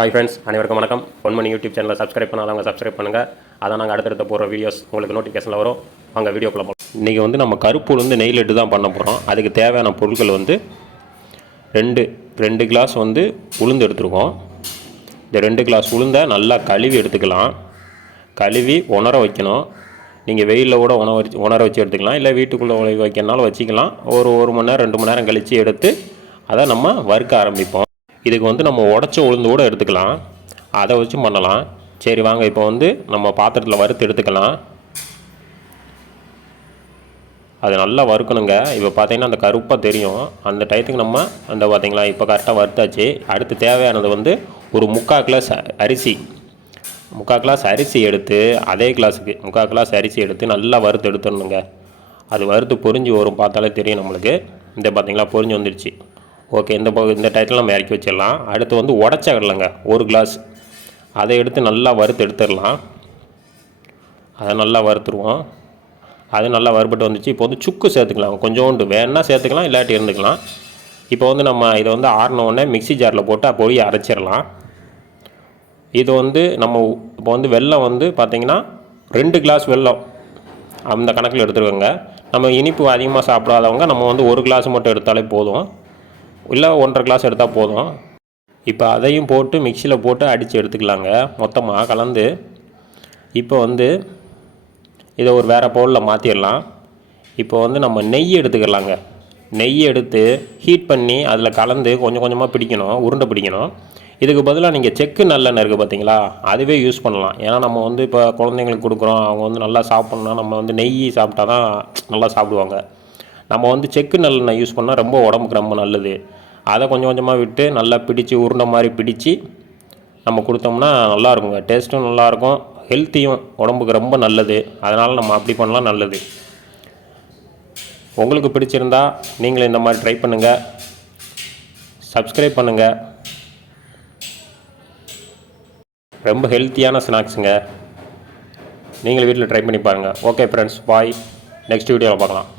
Hi friends அனைவருக்கும் வணக்கம். Ponmani YouTube சேனலை சப்ஸ்கிரைப் பண்ணாதவங்க சப்ஸ்கிரைப் பண்ணுங்கள் அதான் நாங்கள் அடுத்தடுத்த போகிற வீடியோஸ் உங்களுக்கு நோட்டிஃபிகேஷனில் வரும். அங்கே வீடியோக்குள்ள போகலாம் இன்றைக்கி வந்து நம்ம கருப்பு உளுந்து நெய் லட்டு தான் பண்ண போகிறோம் அதுக்கு தேவையான பொருட்கள் வந்து ரெண்டு ரெண்டு கிளாஸ் வந்து உளுந்து எடுத்துருக்கோம். இந்த ரெண்டு கிளாஸ் உளுந்தை நல்லா கழுவி எடுத்துக்கலாம். கழுவி உணர வைக்கணும். நீங்கள் வெயிலில் கூட உணர வச்சு உணர வச்சு எடுத்துக்கலாம். இல்லை வீட்டுக்குள்ளே உணர வைக்கிறனாலும் வச்சுக்கலாம். ஒரு ஒரு மணி நேரம் ரெண்டு மணி நேரம் கழித்து எடுத்து அதை நம்ம வறுக்க ஆரம்பிப்போம். இதுக்கு வந்து நம்ம உடச்ச உளுந்து கூட எடுத்துக்கலாம். அதை வச்சு பண்ணலாம். சரி வாங்க இப்போ வந்து நம்ம பாத்திரத்தில் வறுத்து எடுத்துக்கலாம். அது நல்லா வறுக்கணுங்க. இப்போ பார்த்தீங்கன்னா அந்த கருப்பாக தெரியும். அந்த டயத்துக்கு நம்ம அந்த பார்த்திங்களா இப்போ கரெக்டாக வறுத்தாச்சு. அடுத்து தேவையானது வந்து ஒரு முக்கால் கிளாஸ் அரிசி. முக்கால் கிளாஸ் அரிசி எடுத்து அதே கிளாஸுக்கு முக்கால் கிளாஸ் அரிசி எடுத்து நல்லா வறுத்து எடுத்துடணுங்க. அது வறுத்து பொரிஞ்சு வரும் பார்த்தாலே தெரியும் நம்மளுக்கு. இந்த பார்த்திங்களா பொரிஞ்சு வந்துடுச்சு. ஓகே இந்த இந்த டயத்தில் நம்ம இறக்கி வச்சிடலாம். அடுத்து வந்து உடச்ச கடலைங்க ஒரு கிளாஸ். அதை எடுத்து நல்லா வறுத்து எடுத்துடலாம். அதை நல்லா வறுத்துருவோம். அது நல்லா வறுபட்டு வந்துச்சு. இப்போ வந்து சுக்கு சேர்த்துக்கலாம். கொஞ்சோண்டு வேணால் சேர்த்துக்கலாம் இல்லாட்டி இருந்துக்கலாம். இப்போ வந்து நம்ம இதை வந்து ஆறினோடனே மிக்சி மிக்ஸி ஜாரில் போட்டு பொடியை அரைச்சிடலாம். இது வந்து நம்ம இப்போ வந்து வெல்லம் வந்து பார்த்திங்கன்னா ரெண்டு கிளாஸ் வெல்லம் அந்த கணக்கில் எடுத்துருக்கோங்க. நம்ம இனிப்பு அதிகமாக சாப்பிடாதவங்க நம்ம வந்து ஒரு கிளாஸ் மட்டும் எடுத்தாலே போதும். இல்லை ஒன்றரை கிளாஸ் எடுத்தால் போதும். இப்போ அதையும் போட்டு மிக்சியில் போட்டு அடித்து எடுத்துக்கலாங்க. மொத்தமாக கலந்து இப்போ வந்து இதை ஒரு வேறு பவுலில் மாற்றிடலாம் இப்போ வந்து நம்ம நெய் எடுத்துக்கலாங்க. நெய் எடுத்து ஹீட் பண்ணி அதில் கலந்து கொஞ்சம் கொஞ்சமாக பிடிக்கணும் உருண்டை பிடிக்கணும். இதுக்கு பதிலாக நீங்கள் செக்கு நல்லெண்ணெய் இருக்குது பார்த்தீங்களா? அதுவே யூஸ் பண்ணலாம். ஏன்னா நம்ம வந்து இப்போ குழந்தைங்களுக்கு கொடுக்குறோம். அவங்க வந்து நல்லா சாப்பிட்ணுன்னா நம்ம வந்து நெய் சாப்பிட்டா தான் நல்லா சாப்பிடுவாங்க. நம்ம வந்து செக்கு நல்லெண்ணெய் யூஸ் பண்ணால் ரொம்ப உடம்புக்கு ரொம்ப நல்லது. அதை கொஞ்சம் கொஞ்சமாக விட்டு நல்லா பிடிச்சி உருண்டை மாதிரி பிடிச்சி நம்ம கொடுத்தோம்னா நல்லா இருக்குங்க டேஸ்ட்டும் நல்லாயிருக்கும். ஹெல்த்தியும் உடம்புக்கு ரொம்ப நல்லது. அதனால் நம்ம அப்படி பண்ணலாம் நல்லது. உங்களுக்கு பிடிச்சிருந்தா நீங்களும் இந்த மாதிரி ட்ரை பண்ணுங்கள் சப்ஸ்கிரைப் பண்ணுங்கள் ரொம்ப ஹெல்த்தியான ஸ்நாக்ஸுங்க நீங்களும் வீட்டில் ட்ரை பண்ணி பாருங்கள் ஓகே ஃப்ரெண்ட்ஸ் பாய் நெக்ஸ்ட் வீடியோவில் பார்க்கலாம்.